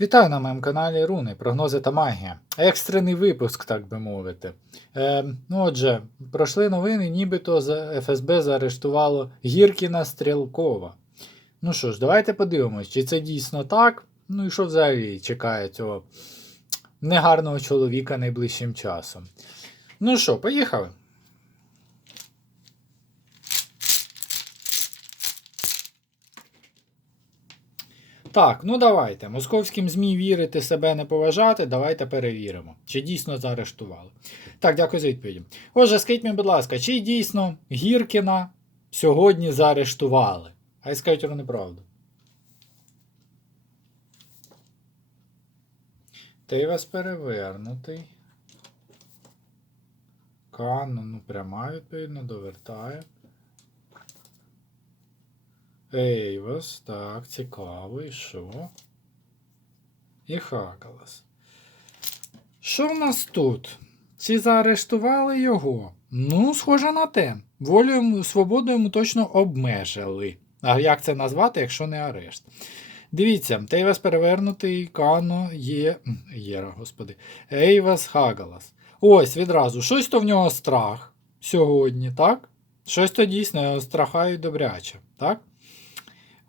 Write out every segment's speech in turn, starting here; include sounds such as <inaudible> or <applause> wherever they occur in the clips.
Вітаю на моєму каналі Руни, прогнози та магія. Екстрений випуск, так би мовити. Е, ну отже, пройшли новини, нібито ФСБ заарештувало Гіркіна Стрілкова. Ну що ж, давайте подивимось, чи це дійсно так. Ну і що взагалі чекає цього негарного чоловіка найближчим часом. Ну що, поїхали. Так, ну давайте. Московським ЗМІ вірити себе не поважати. Давайте перевіримо, чи дійсно заарештували. Так, дякую за відповідь. Отже, скажіть мені, будь ласка, чи дійсно Гіркіна сьогодні заарештували? Хай скажуть вони правду. Тейвас перевернутий. Канон, ну пряма, відповідно, довертає. Ейвас, так, цікаво, і що? І Хакалас. Що в нас тут? Чи заарештували його? Ну, схоже на те. Волю свободу йому точно обмежили. А як це назвати, якщо не арешт? Дивіться, Тейвас перевернутий, Кано є. Єра, господи. Ейвас Хагалас. Ось відразу. Щось то в нього страх сьогодні, так? Щось то дійсно страхають добряче, так?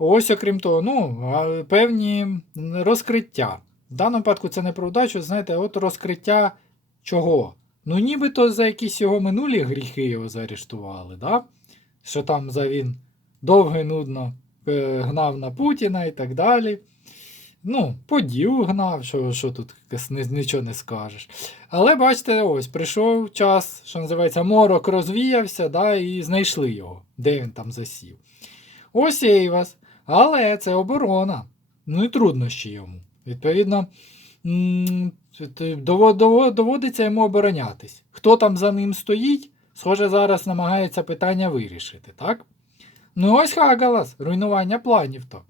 Ось, окрім того, ну, певні розкриття. В даному випадку це не про удачу, знаєте, от розкриття чого? Ну, нібито за якісь його минулі гріхи його заарештували, да? що там за він довго і нудно е, гнав на Путіна і так далі. Ну, подів гнав, що, що тут нічого не скажеш. Але бачите, ось прийшов час, що називається, морок розвіявся, да, і знайшли його, де він там засів. Ось Ейвас. Але це оборона. Ну і труднощі йому. Відповідно, доводиться йому оборонятись. Хто там за ним стоїть, схоже, зараз намагається питання вирішити, так? Ну ось Хагалас, руйнування планів то.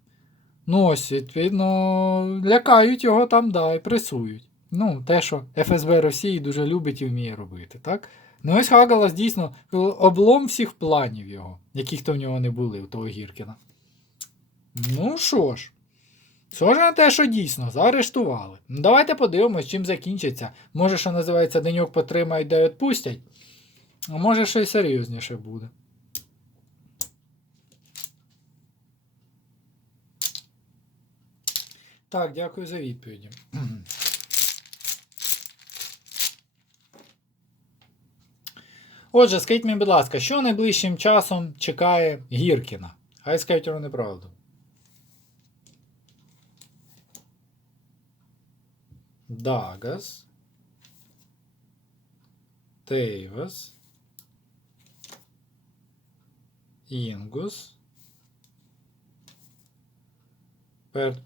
Ну ось, відповідно, лякають його там, да, і пресують. Ну, те, що ФСБ Росії дуже любить і вміє робити, так? Ну ось Хагалас дійсно облом всіх планів його, яких то в нього не були, у того Гіркіна. Ну що ж, схоже на те, що дійсно заарештували. Ну, давайте подивимось, чим закінчиться. Може, що називається деньок потримають, де відпустять. А може, щось серйозніше буде. Так, дякую за відповіді. <clears throat> Отже, скажіть мені, будь ласка, що найближчим часом чекає Гіркіна? Хай скажуть вони правду. Дагас. Тейвас. Інгус. Перт.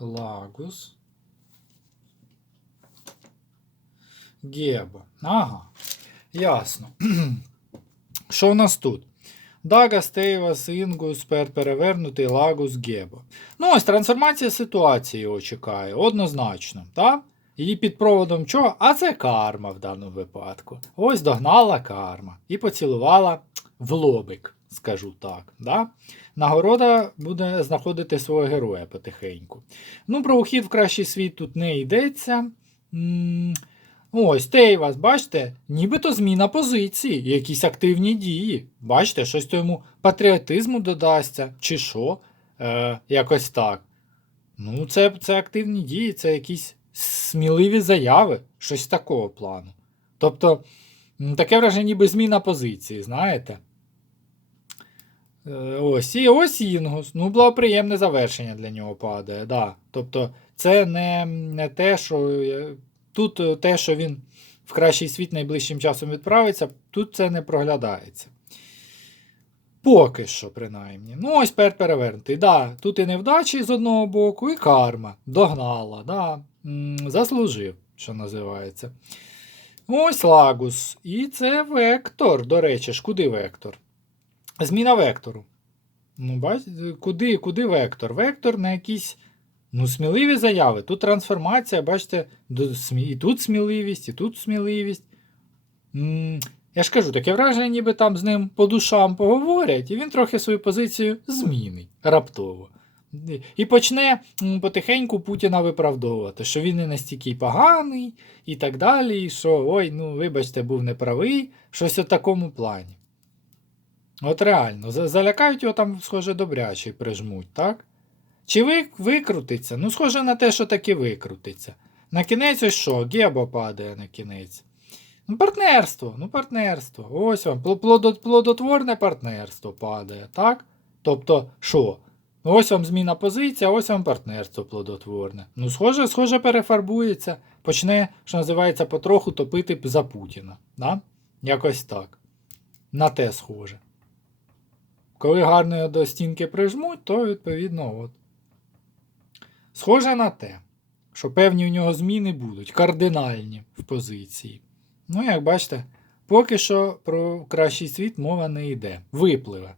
Лагус. Гебо. Ага. Ясно. <clears throat> Що в нас тут? Дагас, Тейвас, Інгус, Перт перевернутий, Лагус, Гебо. Ну, ось трансформація ситуації його чекає, однозначно. так? І під проводом чого? А це карма в даному випадку. Ось догнала карма і поцілувала в лобик, скажу так. Да? Нагорода буде знаходити свого героя потихеньку. Ну, про ухід в кращий світ тут не йдеться. М, Ось, Тейвас, бачите, нібито зміна позиції, якісь активні дії. Бачите, щось то йому патріотизму додасться, чи що, е, якось так. Ну, це, це активні дії, це якісь сміливі заяви, щось такого плану. Тобто, таке враження, ніби зміна позиції, знаєте. Е, Ось, і ось Інгус. Ну, благоприємне завершення для нього падає. Да. Тобто, це не, не те, що. Тут е, те, що він в кращий світ найближчим часом відправиться, тут це не проглядається. Поки що, принаймні. Ну, ось пер перевернутий. Да, тут і невдачі з одного боку, і карма. Догнала, да. Заслужив, що називається. Ось Лагус. І це вектор. До речі, ж куди вектор? Зміна вектору. Ну, бачите, куди, куди вектор? Вектор на якісь ну, сміливі заяви. Тут трансформація, бачите, і тут сміливість, і тут сміливість. Я ж кажу, таке враження, ніби там з ним по душам поговорять, і він трохи свою позицію змінить раптово. І почне потихеньку Путіна виправдовувати, що він не настільки поганий, і так далі, і що ой, ну вибачте, був неправий, щось у такому плані. От реально, залякають його там, схоже, добряче прижмуть, так? Чи викрутиться? Ну, схоже на те, що таки викрутиться. На кінець ось що, Гебо падає на кінець. Ну, партнерство, ну партнерство. Ось вам. Плодотворне партнерство падає, так? Тобто, що? Ось вам зміна позиції, ось вам партнерство плодотворне. Ну, схоже, схоже, перефарбується, почне, що називається, потроху топити за Путіна. Да? Якось так. На те схоже. Коли гарно до стінки прижмуть, то відповідно от. Схоже на те, що певні у нього зміни будуть, кардинальні в позиції. Ну, як бачите, поки що про кращий світ мова не йде. Випливе.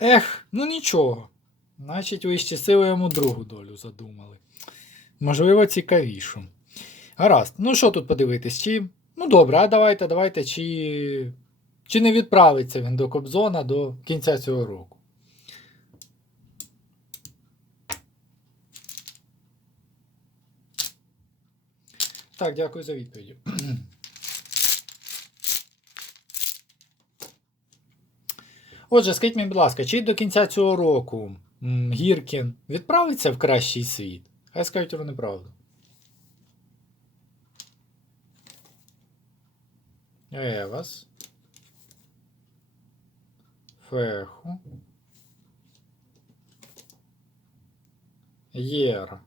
Ех, ну нічого. Значить, вищі сили йому другу долю задумали. Можливо, цікавішу. Гаразд, ну що тут подивитись? Чи. Ну добре, а давайте, давайте, чи. Чи не відправиться він до Кобзона до кінця цього року? Так, дякую за відповіді. <clears throat> Отже, скажіть мені, будь ласка, чи до кінця цього року Гіркін відправиться в кращий світ? Хай скажуть вони правду. Евас. Феху. Єра.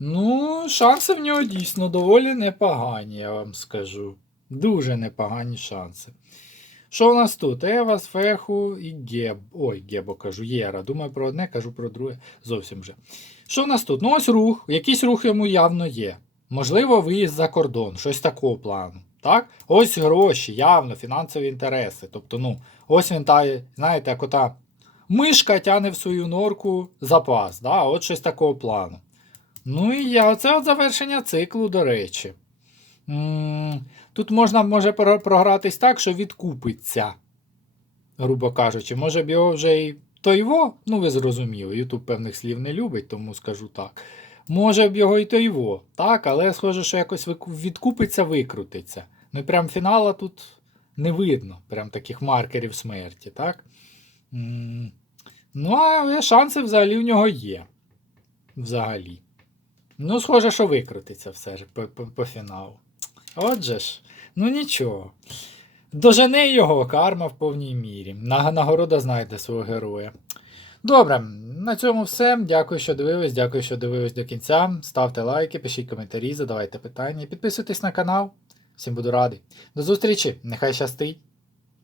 Ну, шанси в нього дійсно доволі непогані, я вам скажу. Дуже непогані шанси. Що у нас тут? Евас, Феху і Геб. Ой, Гебо кажу, Єра. Думаю про одне, кажу про друге. Зовсім вже. Що у нас тут? Ну, ось рух. Якийсь рух йому явно є. Можливо, виїзд за кордон, щось такого плану. Так? Ось гроші, явно, фінансові інтереси. Тобто, ну, ось він та, знаєте, як ота мишка тяне в свою норку запас. Да? От щось такого плану. Ну і я, оце от завершення циклу, до речі. Тут можна може програтись так, що відкупиться, грубо кажучи. Може б його вже і тойво, ну ви зрозуміли, Ютуб певних слів не любить, тому скажу так. Може б його і тойво, так, але схоже, що якось відкупиться, викрутиться. Ну і прям фінала тут не видно, прям таких маркерів смерті, так? Ну, а шанси взагалі в нього є. Взагалі. Ну, схоже, що викрутиться все ж по, по, по фіналу. Отже ж, ну нічого. Дожене його карма в повній мірі. На- Нагорода знайде свого героя. Добре, на цьому все. Дякую, що дивились. Дякую, що дивились до кінця. Ставте лайки, пишіть коментарі, задавайте питання. Підписуйтесь на канал. Всім буду радий. До зустрічі! Нехай щастить!